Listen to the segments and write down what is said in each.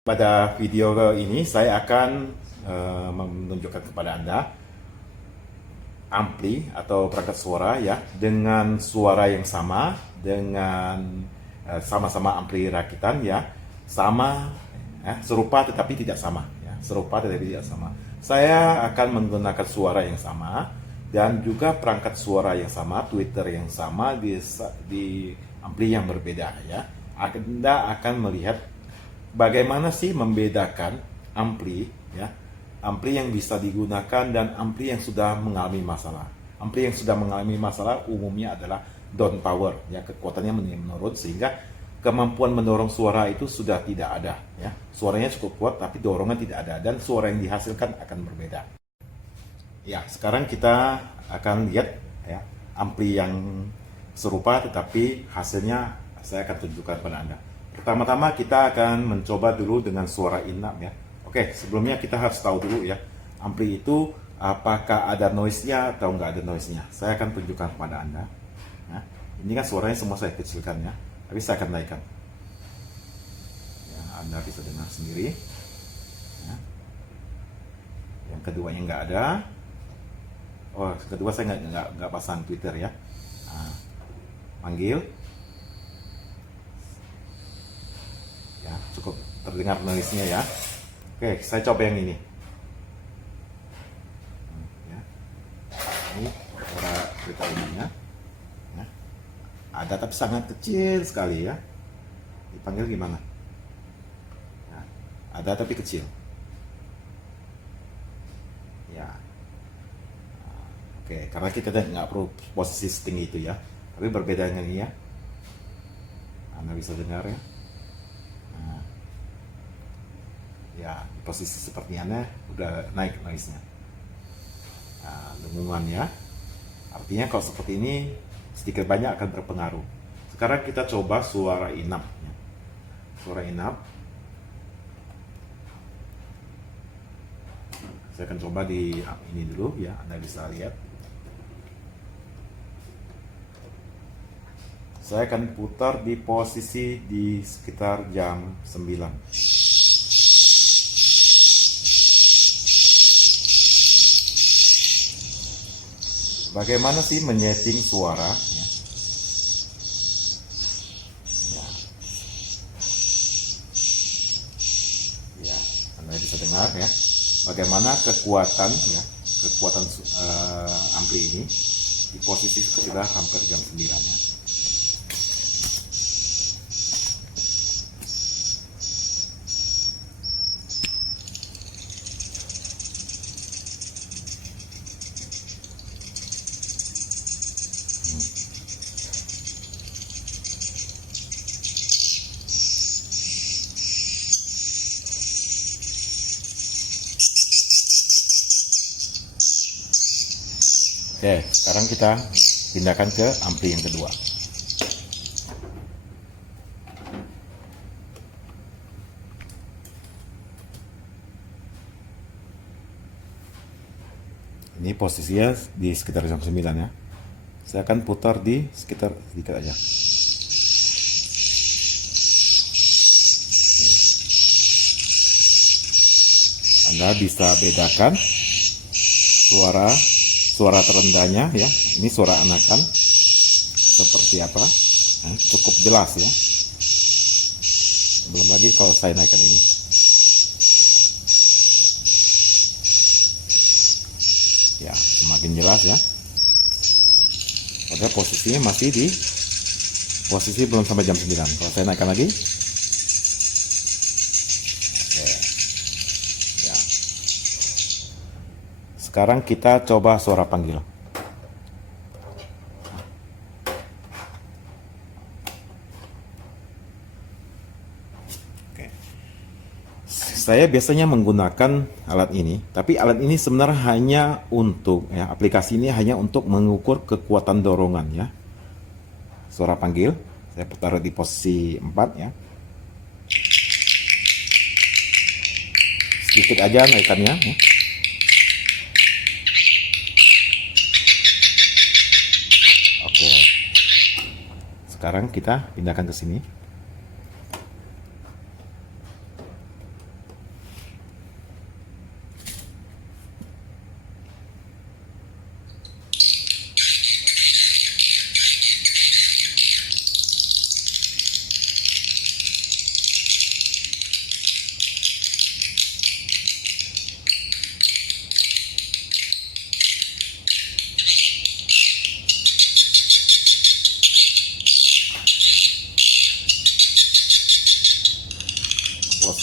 Pada video ini saya akan menunjukkan kepada Anda ampli atau perangkat suara ya dengan suara yang sama dengan sama-sama ampli rakitan ya, sama serupa tetapi tidak sama ya, serupa tetapi tidak sama. Saya akan menggunakan suara yang sama dan juga perangkat suara yang sama, tweeter yang sama di ampli yang berbeda ya. Anda akan melihat bagaimana sih membedakan ampli ya, ampli yang bisa digunakan dan ampli yang sudah mengalami masalah. Ampli yang sudah mengalami masalah umumnya adalah down power ya, kekuatannya menurun sehingga kemampuan mendorong suara itu sudah tidak ada ya. Suaranya cukup kuat tapi dorongan tidak ada dan suara yang dihasilkan akan berbeda. Ya, sekarang kita akan lihat ya ampli yang serupa tetapi hasilnya saya akan tunjukkan pada Anda. Pertama-tama kita akan mencoba dulu dengan suara in-up ya. Oke, sebelumnya kita harus tahu dulu ya, ampli itu apakah ada noise-nya atau nggak ada noise-nya. Saya akan tunjukkan kepada Anda. Nah, ini kan suaranya semua saya kecilkan ya, tapi saya akan naikkan. Ya, Anda bisa dengar sendiri. Ya. Yang keduanya nggak ada. Oh, kedua saya nggak pasang Twitter ya. Nah, panggil. Ya, cukup terdengar noise-nya ya. Oke, saya coba yang ini. Ya. Ini suara berita ininya. Ya. Ada tapi sangat kecil sekali ya. Dipanggil gimana? Ya. Ada tapi kecil. Ya. Oke, karena kita nggak perlu posisi setinggi itu ya. Tapi berbeda dengan ini ya. Anda bisa dengar ya. Ya, di posisi seperti ini udah naik noise-nya. Nah, dengungannya artinya kalau seperti ini sedikit banyak akan berpengaruh. Sekarang kita coba suara in-up ya. Suara in-up saya akan coba di ini dulu ya, Anda bisa lihat. Saya akan putar di posisi di sekitar jam 9. Bagaimana sih menyeting suara ya. Ya. Ya, Anda bisa dengar ya bagaimana kekuatan ya, kekuatan ampli ini di posisi sekitar hampir jam 9 ya. Oke, sekarang kita pindahkan ke ampli yang kedua. Ini posisinya di sekitar jam 9 ya. Saya akan putar di sekitar sedikit aja. Ya. Anda bisa bedakan suara terendahnya ya, ini suara anakan seperti apa, nah, cukup jelas ya. Belum lagi kalau saya naikkan ini, ya semakin jelas ya. Padahal posisinya masih di posisi belum sampai jam 9. Kalau saya naikkan lagi, oke, ya. Sekarang kita coba suara panggil. Oke. Saya biasanya menggunakan alat ini, tapi alat ini sebenarnya hanya untuk ya, aplikasi ini hanya untuk mengukur kekuatan dorongan ya. Suara panggil, saya taruh di posisi 4 ya. Sedikit aja naikannya ya. Oke. Sekarang kita pindahkan ke sini.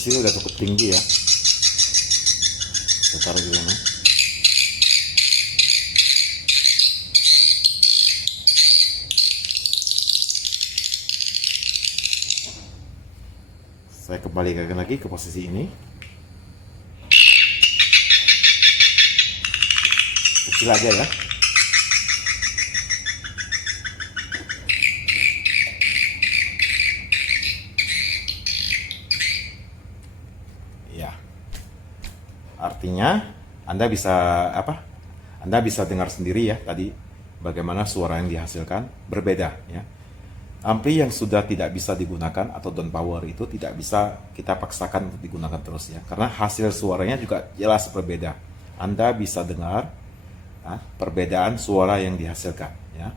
posisi udah cukup tinggi ya. Saya taruh dulu nih. Saya kembalikan lagi ke posisi ini. Kecil aja ya. Ya. Artinya Anda bisa Anda bisa dengar sendiri ya tadi bagaimana suara yang dihasilkan berbeda ya. Ampli yang sudah tidak bisa digunakan atau down power itu tidak bisa kita paksakan untuk digunakan terus ya, karena hasil suaranya juga jelas berbeda. Anda bisa dengar perbedaan suara yang dihasilkan ya.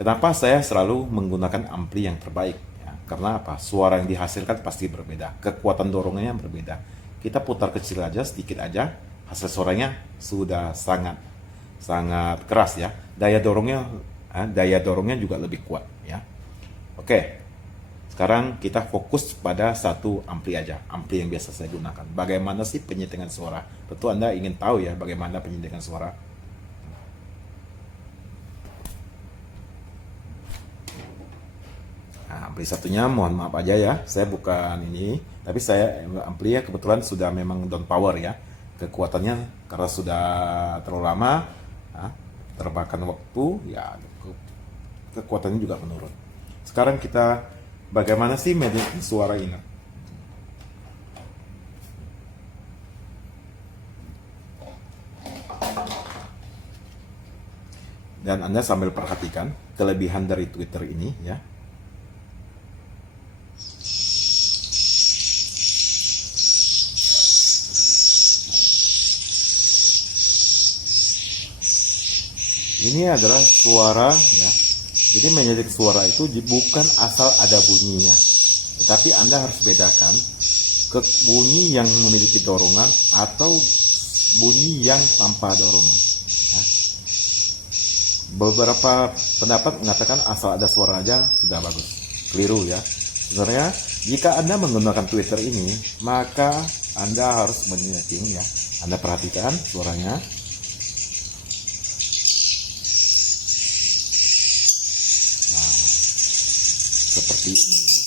Kenapa saya selalu menggunakan ampli yang terbaik ya? Karena apa? Suara yang dihasilkan pasti berbeda, kekuatan dorongannya berbeda. Kita putar kecil aja, sedikit aja, hasil suaranya sudah sangat keras ya. Daya dorongnya juga lebih kuat ya. Oke, sekarang kita fokus pada satu ampli aja, ampli yang biasa saya gunakan. Bagaimana sih penyetingan suara? Tentu Anda ingin tahu ya bagaimana penyetingan suara. Nah, ampli satunya mohon maaf aja ya, saya bukan ini, tapi saya ampli ya kebetulan sudah memang down power ya. Kekuatannya karena sudah terlalu lama, termakan waktu, ya kekuatannya juga menurun. Sekarang kita bagaimana sih managing suara ini? Dan Anda sambil perhatikan kelebihan dari Twitter ini ya. Ini adalah suara ya. Jadi menyetik suara itu bukan asal ada bunyinya, tetapi Anda harus bedakan ke bunyi yang memiliki dorongan atau bunyi yang tanpa dorongan. Ya. Beberapa pendapat mengatakan asal ada suara aja sudah bagus. Keliru ya. Sebenarnya jika Anda menggunakan Twitter ini, maka Anda harus menyeting ya. Anda perhatikan suaranya. Seperti ini,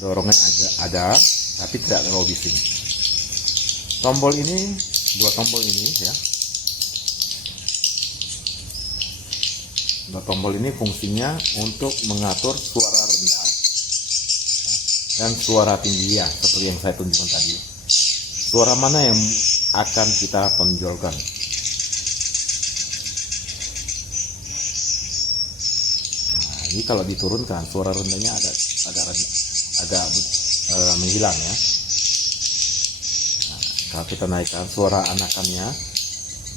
dorongan ada tapi tidak terlalu bising. Tombol ini, dua tombol ini ya, dua tombol ini fungsinya untuk mengatur suara rendah dan suara tinggi ya, seperti yang saya tunjukkan tadi. Suara mana yang akan kita tonjolkan? Ini kalau diturunkan suara rendahnya agak menghilang ya. Nah, kalau kita naikkan suara anakannya,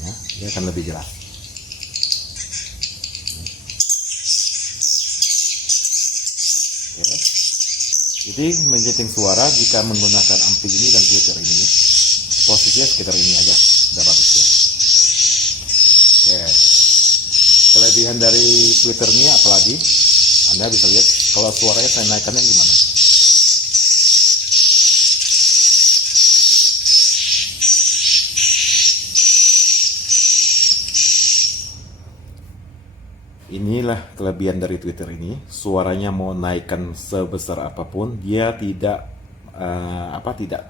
ya, dia akan lebih jelas. Oke. Jadi menyeting suara jika menggunakan ampli ini dan Twitter ini, posisinya sekitar ini aja, sudah bagus ya. Oke. Kelebihan dari Twitter ini apalagi? Anda bisa lihat kalau suaranya saya naikkannya gimana. Inilah kelebihan dari Twitter ini. Suaranya mau naikkan sebesar apapun, dia tidak tidak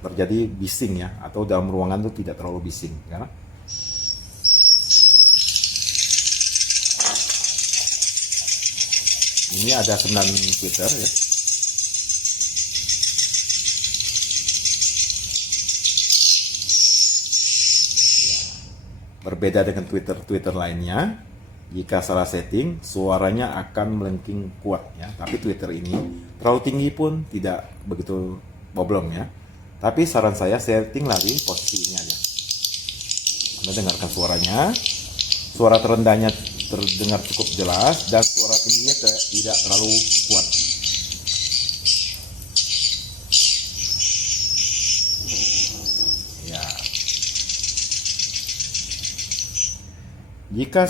terjadi bising ya, atau dalam ruangan itu tidak terlalu bising ya. Ini ada 9 Twitter ya. Berbeda dengan Twitter lainnya, jika salah setting, suaranya akan melengking kuat ya. Tapi Twitter ini terlalu tinggi pun tidak begitu problem ya. Tapi saran saya setting lagi posisi ini aja. Anda dengarkan suaranya. Suara terendahnya terdengar cukup jelas dan suara tingginya tidak terlalu kuat. Ya. Jika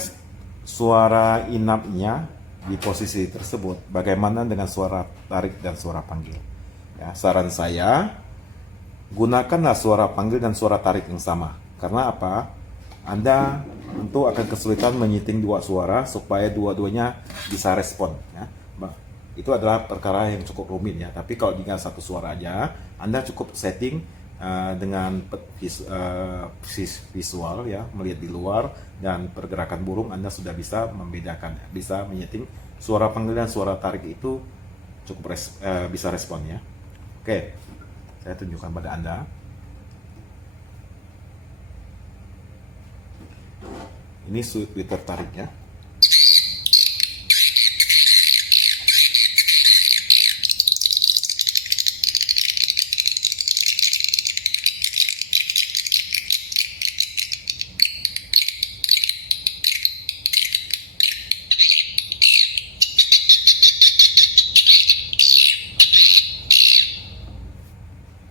suara inapnya di posisi tersebut, bagaimana dengan suara tarik dan suara panggil? Ya, saran saya, gunakanlah suara panggil dan suara tarik yang sama. Karena apa? Anda tentu akan kesulitan menyeting dua suara supaya dua-duanya bisa respon. Ya. Itu adalah perkara yang cukup rumit ya. Tapi kalau dengan satu suara aja, Anda cukup setting dengan visual ya, melihat di luar dan pergerakan burung, Anda sudah bisa membedakan, bisa menyeting suara panggil dan suara tarik itu cukup bisa respon ya. Oke, saya tunjukkan pada Anda. Ini tweeter tariknya.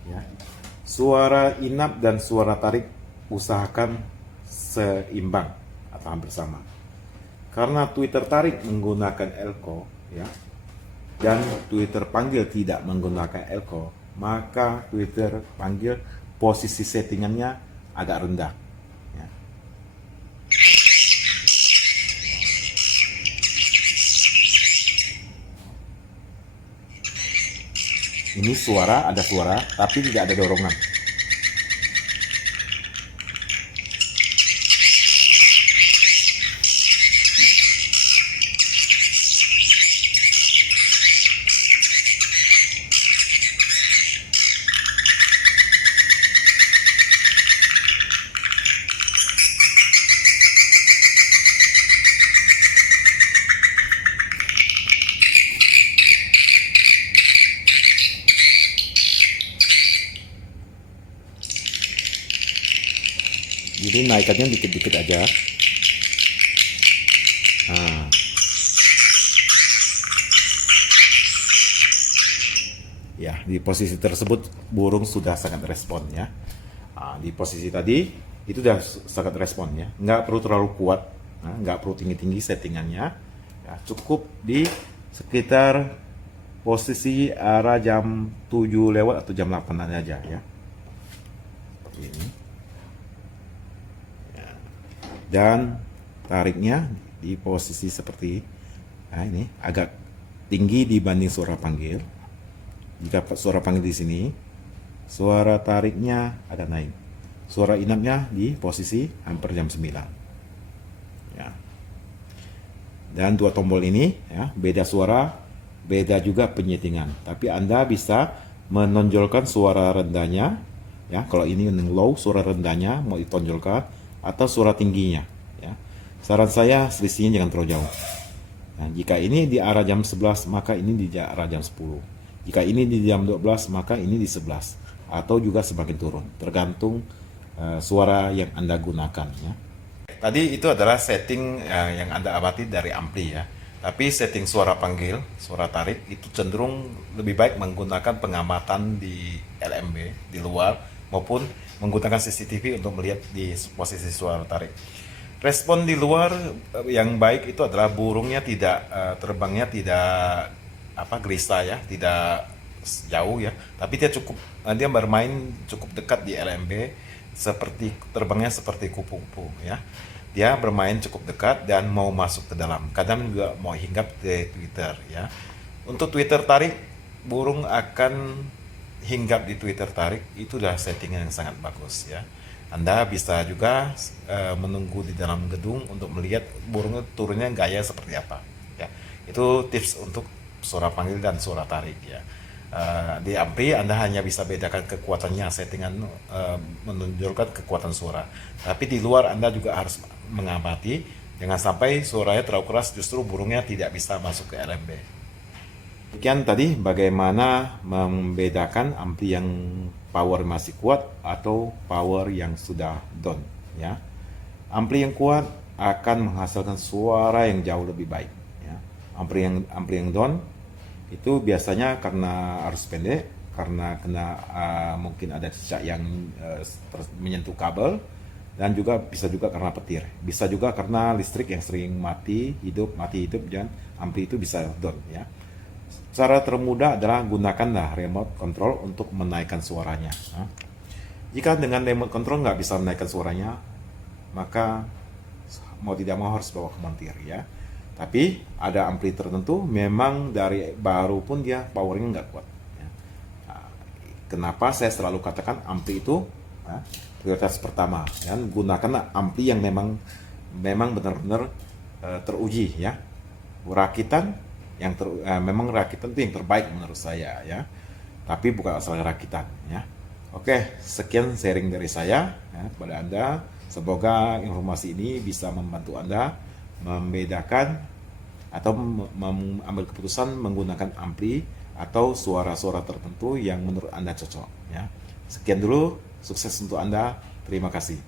Ya. Suara inap dan suara tarik usahakan seimbang atau hampir sama. Karena tweeter tarik menggunakan elko ya, dan tweeter panggil tidak menggunakan elko, maka tweeter panggil posisi settingannya agak rendah. Ya. Ini suara, ada suara, tapi tidak ada dorongan. Jadi naikannya dikit-dikit aja. Nah. Ya, di posisi tersebut burung sudah sangat respon ya. Nah, di posisi tadi itu sudah sangat respon ya. Nggak perlu terlalu kuat, nggak perlu tinggi-tinggi settingannya. Ya, cukup di sekitar posisi arah jam 7 lewat atau jam 8 aja ya. Seperti ini. Dan tariknya di posisi seperti ini agak tinggi dibanding suara panggil. Jika suara panggil di sini, suara tariknya agak naik. Suara inapnya di posisi hampir jam 9. Ya. Dan dua tombol ini ya, beda suara, beda juga penyetingan. Tapi Anda bisa menonjolkan suara rendahnya ya. Kalau ini yang low, suara rendahnya mau ditonjolkan, atau suara tingginya ya. Saran saya selisihnya jangan terlalu jauh. Nah, jika ini di arah jam 11 maka ini di arah jam 10. Jika ini di jam 12 maka ini di 11, atau juga semakin turun tergantung suara yang Anda gunakan ya. Tadi itu adalah setting yang Anda amati dari ampli ya. Tapi setting suara panggil, suara tarik itu cenderung lebih baik menggunakan pengamatan di LMB di luar maupun menggunakan CCTV untuk melihat di posisi suara tarik. Respon di luar yang baik itu adalah burungnya tidak terbangnya tidak gelisah ya, tidak jauh ya, tapi dia bermain cukup dekat di LMB, seperti terbangnya seperti kupu-kupu ya. Dia bermain cukup dekat dan mau masuk ke dalam. Kadang juga mau hinggap ke Twitter ya. Untuk Twitter tarik, burung akan hinggap di Twitter tarik, itu udah settingan yang sangat bagus ya. Anda bisa juga menunggu di dalam gedung untuk melihat burung turunnya gaya seperti apa ya. Itu tips untuk suara panggil dan suara tarik ya. Di ampli Anda hanya bisa bedakan kekuatannya, settingan menunjukkan kekuatan suara. Tapi di luar Anda juga harus mengamati, jangan sampai suaranya terlalu keras justru burungnya tidak bisa masuk ke LMB. Demikian tadi bagaimana membedakan ampli yang power masih kuat atau power yang sudah down ya. Ampli yang kuat akan menghasilkan suara yang jauh lebih baik ya. Ampli yang down itu biasanya karena arus pendek, karena kena mungkin ada cicak yang menyentuh kabel, dan juga bisa juga karena petir, bisa juga karena listrik yang sering mati hidup dan ampli itu bisa down ya. Cara termudah adalah gunakanlah remote control untuk menaikkan suaranya. Jika dengan remote control nggak bisa menaikkan suaranya, maka mau tidak mau harus bawa ke montir ya. Tapi ada ampli tertentu memang dari baru pun dia powernya nggak kuat. Ya. Kenapa saya selalu katakan ampli itu prioritas pertama? Ya. Gunakanlah ampli yang memang benar-benar teruji ya. Rakitan yang memang rakitan itu yang terbaik menurut saya ya. Tapi bukan asal rakitan ya. Oke, sekian sharing dari saya ya, kepada Anda. Semoga informasi ini bisa membantu Anda membedakan atau mengambil keputusan menggunakan ampli atau suara-suara tertentu yang menurut Anda cocok ya. Sekian dulu, sukses untuk Anda. Terima kasih.